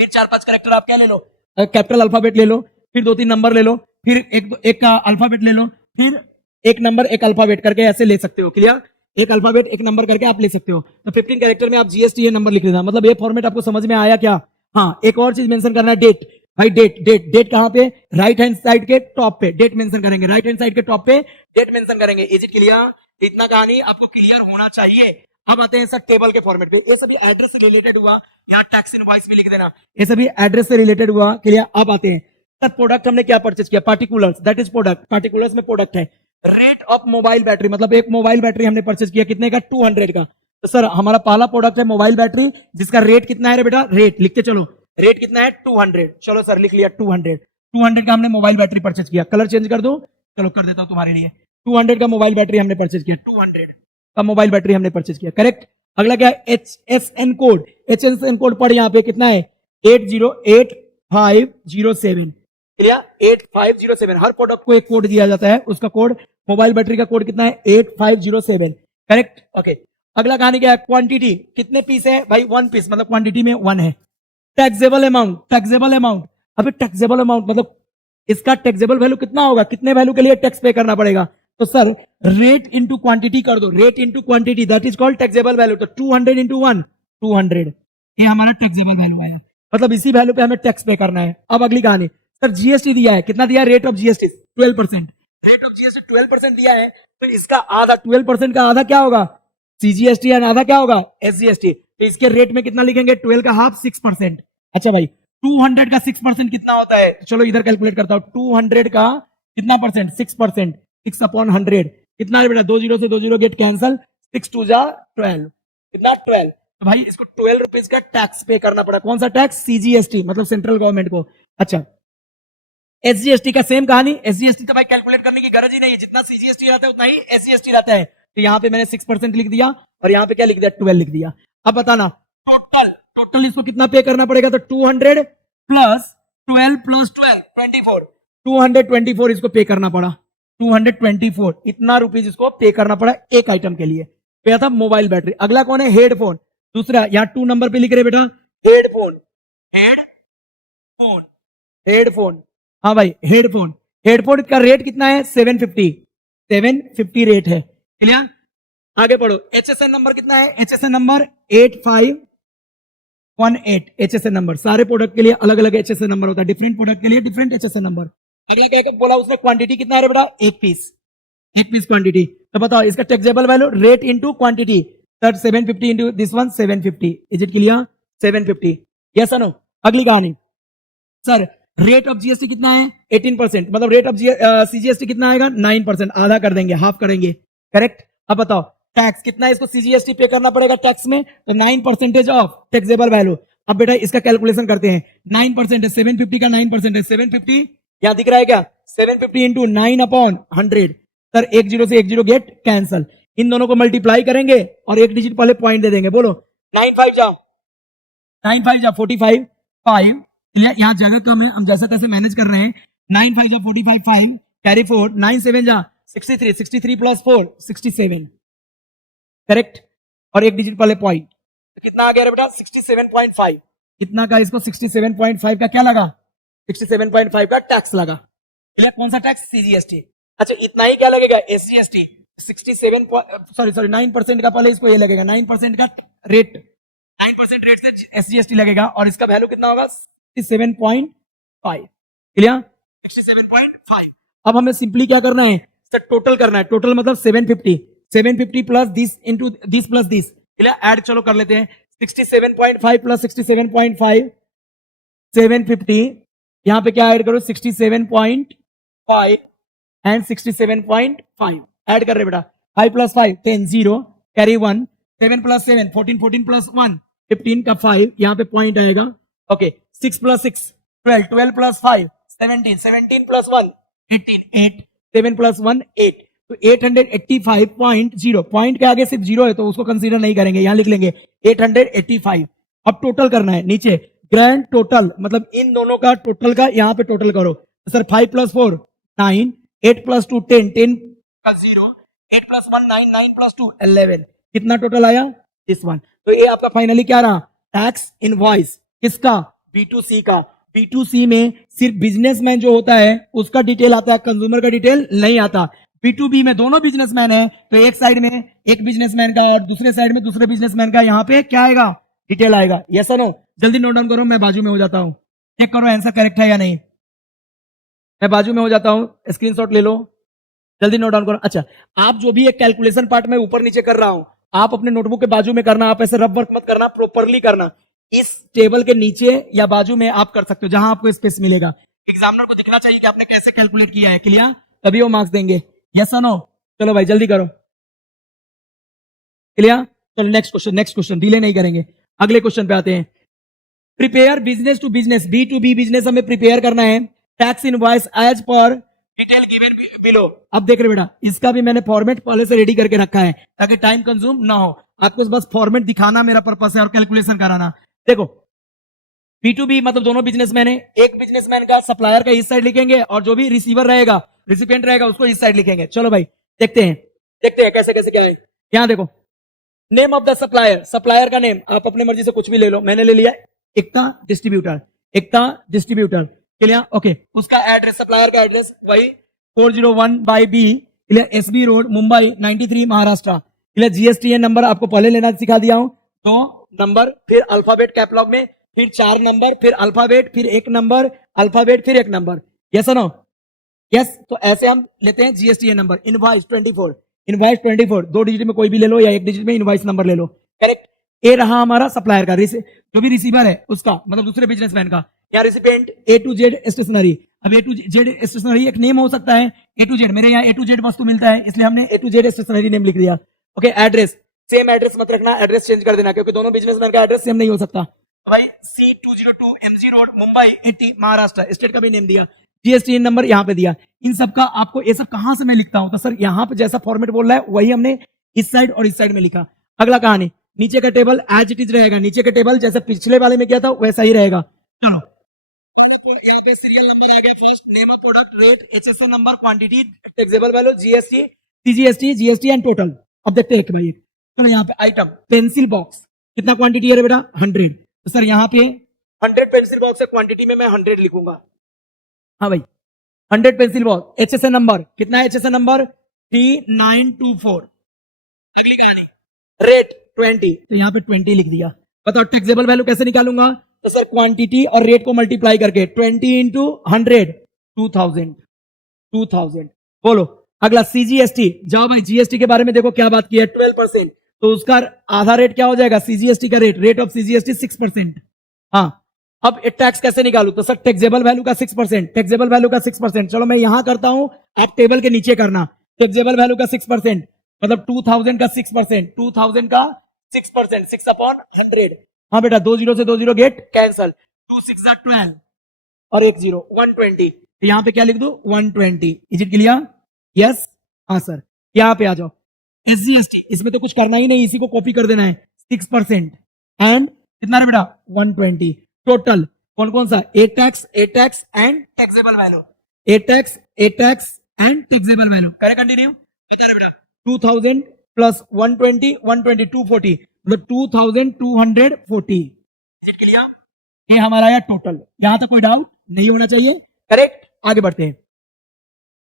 फिर 4-5 कैरेक्टर आप क्या ले लो, कैपिटल अल्फाबेट ले लो, फिर 2-3 नंबर ले लो, फिर एक का अल्फाबेट ले लो, फिर एक नंबर एक अल्फाबेट करके ऐसे ले सकते हो। क्लियर? एक अल्फाबेट एक नंबर करके आप ले सकते हो। तो 15 कैरेक्टर में आप GSTA नंबर लिख लेना, मतलब ये फॉर्मेट आपको समझ में आया क्या? हाँ एक और चीज मेंशन करना है, डेट। भाई डेट कहां पे, राइट हैंड साइड के टॉप पे डेट मेंशन करेंगे, राइट हैंड साइड के टॉप पे डेट मेंशन करेंगे। Is it clear? इतना कहानी आपको क्लियर होना चाहिए। अब आते हैं सर टेबल के फॉर्मेट पे, ये सभी एड्रेस से रिलेटेड हुआ, यहाँ टैक्स इनवॉइस भी लिख देना, ये सभी एड्रेस से रिलेटेड हुआ। क्लियर? अब आते हैं सर प्रोडक्ट हमने क्या परचेज किया, particulars, that is product, particulars में प्रोडक्ट है। रेट ऑफ मोबाइल बैटरी मतलब एक मोबाइल बैटरी हमने परचेज किया, कितने का, 200 का। तो सर हमारा पहला प्रोडक्ट है मोबाइल बैटरी, जिसका रेट कितना है रे बेटा, रेट लिखते चलो, रेट कितना है 200। चलो सर लिख लिया 200 का हमने मोबाइल बैटरी परचेज किया। कलर चेंज कर दो, चलो कर देता हूं तुम्हारे लिए, 200 का मोबाइल बैटरी हमने परचेज किया, 200 का मोबाइल बैटरी हमने परचेज किया, करेक्ट। अगला क्या है, HSN कोड। HSN कोड पढ़ यहाँ पे कितना है, 80507, 8507। हर प्रोडक्ट को एक कोड दिया जाता है, उसका कोड, मोबाइल बैटरी का कोड कितना है, 8507, करेक्ट। ओके, अगला कहानी क्या है, क्वांटिटी, कितने पीस है भाई, 1 पीस, मतलब क्वांटिटी में 1 है। टैक्सेबल अमाउंट, टैक्सेबल अमाउंट, अभी टैक्सेबल अमाउंट मतलब इसका टैक्सेबल वैल्यू कितना होगा, कितने वैल्यू के लिए टैक्स पे करना पड़ेगा, तो सर रेट इंटू क्वांटिटी कर दो, rate into quantity, that is called taxable value. तो 200 इंटू 1, 200, ये हमारा टैक्सेबल वैल्यू है, मतलब इसी वैल्यू पे हमें टैक्स पे करना है। अब अगली कहानी, सर जीएसटी दिया है, कितना दिया है, rate of GST 12%, rate of GST 12% दिया है, तो इसका आधा, 12% का आधा क्या होगा, सीजीएसटी, एंड आधा क्या होगा, एसजीएसटी। तो इसके रेट में कितना लिखेंगे, 12 का हाफ 6%। अच्छा भाई, 200 का 6% कितना होता है, चलो इधर कैलकुलेट करता हूं, 200 का कितना परसेंट, 6%, 6 अपॉन 100 कितना है बेटा, 2 0 से 2 0 गेट कैंसल, 6 2 जा 12, कितना 12। तो भाई इसको 12 रुपीज का टैक्स पे करना पड़ा, कौन सा टैक्स, सीजीएसटी, मतलब सेंट्रल गवर्नमेंट को। अच्छा, एसजीएसटी का सेम कहानी, एसजीएसटी तो भाई कैलकुलेट करने की गरज ही नहीं है, जितना सीजीएसटी रहता है उतना ही एसजीएसटी रहता है। तो यहाँ पे मैंने 6% लिख दिया और यहाँ पे क्या लिख दिया, 12 लिख दिया। अब बताना टोटल इसको कितना पे करना पड़ेगा, तो 200 प्लस 12 प्लस 12 24, 224 इसको पे करना पड़ा, 224 इतना रुपीज इसको पे करना पड़ा एक आइटम के लिए, पे था मोबाइल बैटरी। अगला कौन है, हेडफोन, दूसरा, यहाँ 2 नंबर पे लिख रहे बेटा, हेडफोन, हेडफोन, हेडफोन, हाँ भाई हेडफोन, हेडफोन का रेट कितना है, 750 रेट है, क्लियर। आगे पढ़ो, एचएसएन नंबर कितना है, एचएसएन नंबर 8518, एचएसएन नंबर, सारे प्रोडक्ट के लिए अलग अलग एचएसएन नंबर होता है, डिफरेंट प्रोडक्ट के लिए डिफरेंट एचएसएन नंबर। अगला क्या बोला उसने, क्वांटिटी कितना है बेटा, एक पीस क्वांटिटी। तो बताओ इसका taxable value, rate into quantity, sir 750 into this one 750, is it clear, 750, yes no. अगली कहानी, सर रेट ऑफ जीएसटी कितना है, 18%, मतलब रेट ऑफ सीजीएसटी कितना आएगा, 9%, आधा कर देंगे, हाफ करेंगे, करेक्ट। अब बताओ टैक्स कितना है, इसको सीजीएसटी पे करना पड़ेगा टैक्स में, तो 9% ऑफ टैक्सेबल वैल्यू। अब बेटा इसका कैलकुलेशन करते हैं, 9% है, 750 का 9% है, 750 यहां दिख रहा है क्या, 750 इंटू 9 अपॉन 100, सर 1 0 से 1 0 गेट कैंसल, इन दोनों को मल्टीप्लाई करेंगे और एक डिजिट पहले पॉइंट दे देंगे, बोलो 9 5 जा 45, 5, यहाँ जगह कम है, हम जैसा तैसे मैनेज कर रहे हैं, 9 5 जा 45, 5 कैरी 4, 9 7 जा 63, 63 प्लस 4 67, करेक्ट, और एक डिजिट पहले पॉइंट, तो कितना आ गया बेटा, 67.5, कितना का, इसको 67.5 का क्या लगा, 67.5 का टैक्स लगा, कौन सा टैक्स, सीजीएसटी। अच्छा इतना ही क्या लगेगा, एसजीएसटी, 9% का पहले इसको ये लगेगा, 9% का रेट, 9% रेट से एसजीएसटी लगेगा, और इसका वैल्यू कितना होगा, 67.5, क्लियर, 67.5। अब हमें सिंपली क्या करना है, टोटल करना है, टोटल मतलब 750 plus this into this plus this, clear, add चलो कर लेते हैं, 67.5 प्लस 67.5, 750, यहां पे क्या ऐड करो, 67.5 एंड 67.5 ऐड कर रहे बेटा, 5 प्लस 5 10, 0 कैरी 1, 7 प्लस 7 14, 14 प्लस 1 15 का 5, यहां पे पॉइंट आएगा, okay, 6 plus 6 12, 12 plus 5 17, 17 plus 1 18, 8 7 plus 1 8, तो 885.0, पॉइंट के आगे सिर्फ 0 है तो उसको कंसीडर नहीं करेंगे, यहां लिख लेंगे 885। अब टोटल करना है, नीचे ग्रैंड टोटल, मतलब इन दोनों का टोटल का यहां पे टोटल करो, तो सर 5 प्लस 4 9, 8 प्लस 2 10, 10 का 0, 8 प्लस 1 9, 9 प्लस 2 11, कितना टोटल आया, दिस वन। तो ये आपका फाइनली क्या रहा, टैक्स इनवॉइस, किसका, B2C का। B2C में सिर्फ बिजनेसमैन जो होता है उसका डिटेल आता है, कंज्यूमर का डिटेल नहीं आता। B2B में दोनों बिजनेसमैन है, तो एक साइड में एक बिजनेसमैन का और दूसरे साइड में दूसरे बिजनेसमैन का, यहाँ पे क्या आएगा, डिटेल आएगा, यस और नो। जल्दी नोट डाउन करो, मैं बाजू में हो जाता हूं, चेक करो आंसर करेक्ट है या नहीं, मैं बाजू में हो जाता हूं, स्क्रीनशॉट ले लो, जल्दी नोट डाउन करो। अच्छा, आप जो भी एक कैलकुलेशन पार्ट में ऊपर नीचे कर रहा हूं, आप अपने नोटबुक के बाजू में करना, आप ऐसे रफ वर्क मत करना, प्रॉपरली करना, इस टेबल के नीचे या बाजू में आप कर सकते हो, जहां आपको स्पेस मिलेगा, एग्जामिनर को दिखना चाहिए कि आपने कैसे कैलकुलेट किया है, क्लियर, तभी वो मार्क्स देंगे, यस और नो। चलो भाई जल्दी करो, क्लियर, चलो नेक्स्ट क्वेश्चन डिले नहीं करेंगे, अगले क्वेश्चन पे आते हैं। Prepare business to business, B2B business हमें प्रिपेयर करना है, tax invoice as per detail given below. अब देख रहे बेटा, इसका भी मैंने फॉर्मेट पहले से रेडी करके रखा है ताकि टाइम कंज्यूम ना हो। आपको बस फॉर्मेट दिखाना मेरा पर्पस है और कैलकुलेशन कराना। देखो B2B मतलब दोनों बिजनेसमैन है, एक बिजनेसमैन का सप्लायर का इस साइड लिखेंगे और जो भी रिसीवर रहेगा, रिसिपिएंट रहेगा, उसको इस साइड लिखेंगे। चलो भाई देखते हैं कैसे कैसे क्या है। यहाँ देखो, name of the supplier, supplier का नेम आप अपने मर्जी से कुछ भी ले लो, मैंने ले लिया एकता डिस्ट्रीब्यूटर, एकता डिस्ट्रीब्यूटर। Clear, okay. उसका एड्रेस, सप्लायर का एड्रेस वही 401/B, clear, SB road, Mumbai 93 Maharashtra. Clear, GSTN number आपको पहले लेना सिखा दिया हूं, तो नंबर, फिर अल्फाबेट कैपलॉग में, फिर 4 नंबर, फिर अल्फाबेट, फिर 1 नंबर, अल्फाबेट, फिर 1 नंबर। यस और नो? यस। तो ऐसे हम लेते हैं GSTN number. Invoice 24, invoice 24 2 digit में कोई भी ले लो या 1 डिजिट में इनवॉइस नंबर ले लो। करेक्ट। ए रहा हमारा सप्लायर का, जो भी रिसीवर है उसका, मतलब दूसरे बिजनेसमैन का। या recipient A to Z stationery. अब A to Z स्टेशनरी एक नेम हो सकता है, A to Z, मेरे यहाँ A to Z वस्तु मिलता है इसलिए हमने A to Z stationery name लिख दिया। ओके। एड्रेस, सेम एड्रेस मत रखना, एड्रेस चेंज कर देना क्योंकि दोनों बिजनेसमैन का एड्रेस सेम नहीं हो सकता। तो भाई C202 MG road, Mumbai 80 Maharashtra, state का भी नेम दिया, GSTN नंबर यहाँ पे दिया। इन सब का आपको, ये सब कहां से मैं लिखता हूं, तो सर यहाँ पे जैसा फॉर्मेट बोल रहा है वही हमने इस साइड और इस साइड में लिखा। अगला कहानी, नीचे का टेबल एज इट इज रहेगा, नीचे का टेबल जैसे पिछले वाले में किया था वैसा ही रहेगा। चलो, यहाँ पे सीरियल नंबर आ गया, first name of product, rate, HSN number, quantity, taxable value, GST, CGST, GST and total. अब देखते हैं भाई, तो यहाँ पे आइटम पेंसिल बॉक्स, कितना क्वांटिटी है बेटा? 100। तो सर यहाँ पे 100 पेंसिल बॉक्स है, क्वांटिटी में मैं 100 लिखूंगा। हाँ भाई, 100 पेंसिल बॉक्स। HSN नंबर कितना है? HSN number 3924। अगली कहानी, रेट 20, तो यहाँ पे 20 लिख दिया। बताओ टैक्सेबल वैल्यू कैसे निकालूंगा? तो सर क्वांटिटी और रेट को मल्टीप्लाई करके 20 इंटू 100, 2000। बोलो अगला CGST। जाओ भाई, GST के बारे में देखो क्या बात की है, 12%, तो उसका आधा रेट क्या हो जाएगा? CGST का रेट ऑफ CGST 6%। हाँ, अब टैक्स कैसे निकालू? तो सर टैक्सेबल वैल्यू का 6%, टैक्सेबल वैल्यू का 6%। चलो मैं यहां करता हूं, आप टेबल के नीचे करना। टैक्सेबल वैल्यू का 6% मतलब 2000 का 6%, 2000 का 6%, 6/100। हाँ बेटा, 20 से 20 गेट कैंसल, 2 6 12 और 1 0, 120। यहां पे क्या लिख दू? 120। Is it clear? यस। हाँ सर। यहाँ पे आ जाओ, SGST, इसमें तो कुछ करना ही नहीं, इसी को कॉपी कर देना है, 6% एंड कितना है बेटा? 120। टोटल कौन कौन सा? A tax and taxable value, a tax and taxable value. करें कंटिन्यू, बता रहे बेटा 2000 प्लस 120, 240, मतलब 2240। क्लियर? ये हमारा आया टोटल। यहां तक कोई डाउट नहीं होना चाहिए। करेक्ट। आगे बढ़ते हैं।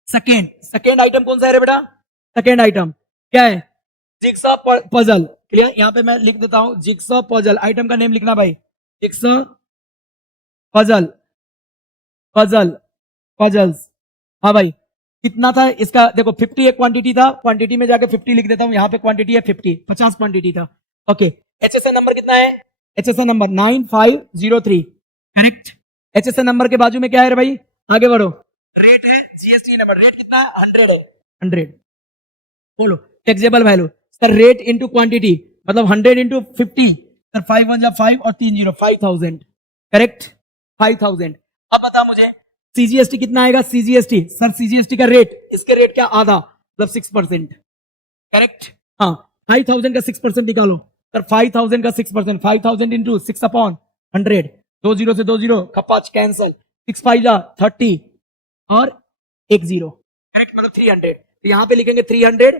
सेकेंड आइटम कौन सा है रे बेटा? सेकेंड आइटम क्या है? Jigsaw puzzle. क्लियर? यहां पे मैं लिख देता हूं जिक्सॉ पजल। आइटम का नेम लिखना भाई, जिक्सॉ पजल्स। हाँ भाई, कितना था इसका? देखो 50 एक क्वांटिटी था, क्वांटिटी में जाके 50 लिख देता हूं, यहां पे क्वांटिटी है 50 क्वांटिटी था। ओके। HSN नंबर कितना है? HSN number 9503। Correct. HSN number के बाजू में क्या है रे भाई? आगे बढ़ो, रेट है, GST नंबर, रेट कितना है? 100 है, 100। बोलो taxable value, sir rate into quantity मतलब 100 इंटू 50, सर 5 1 5 और 3 0, 5000। करेक्ट, 5000। अब बता मुझे CGST कितना आएगा? CGST, सर CGST का रेट, इसके रेट क्या? आधा, मतलब 6%। करेक्ट। हाँ, 5000 का 6% निकालो, सर 5000 का 6%, 5000 इंटू 6/100, 20 से 20 खपाच कैंसल, 6 5 30 और 1 0। करेक्ट, मतलब 300। तो यहाँ पे लिखेंगे 300।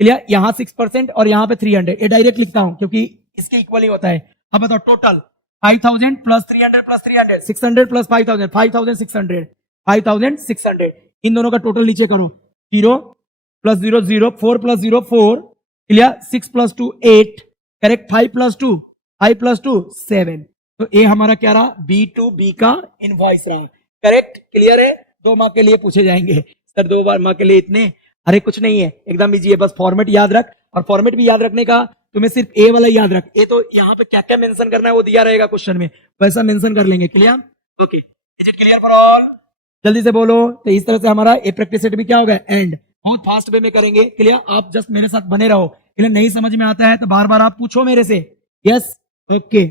क्लियर? यहाँ 6% और यहाँ पे 300। ये डायरेक्ट लिखता हूं क्योंकि इसके इक्वल ही होता है। अब बताओ टोटल 5000 प्लस 300 प्लस 300, 600 प्लस 5000, 5600, 5600। इन दोनों का टोटल नीचे करो, 0 plus 0 0, 4 plus 0 4। Clear? 6 plus 2 8। Correct. 5 plus 2 7। तो ये हमारा क्या रहा? B2B का इनवॉइस रहा। करेक्ट। क्लियर है? 2 मार्क के लिए पूछे जाएंगे सर, 2 बार मार्क के लिए इतने? अरे कुछ नहीं है, एकदम इजी है, बस फॉर्मेट याद रख। और फॉर्मेट भी याद रखने का तुम्हें सिर्फ ए वाला याद रख, ए तो यहाँ पे क्या क्या मेंशन करना है वो दिया रहेगा क्वेश्चन में, वैसा मेंशन कर लेंगे। Clear? Okay, is it clear for all? जल्दी से बोलो। तो इस तरह से हमारा ए प्रैक्टिस सेट भी क्या होगा? एंड। बहुत फास्ट वे में करेंगे। क्लियर? आप जस्ट मेरे साथ बने रहो। क्लियर? नहीं समझ में आता है तो बार बार आप पूछो मेरे से। Yes, okay.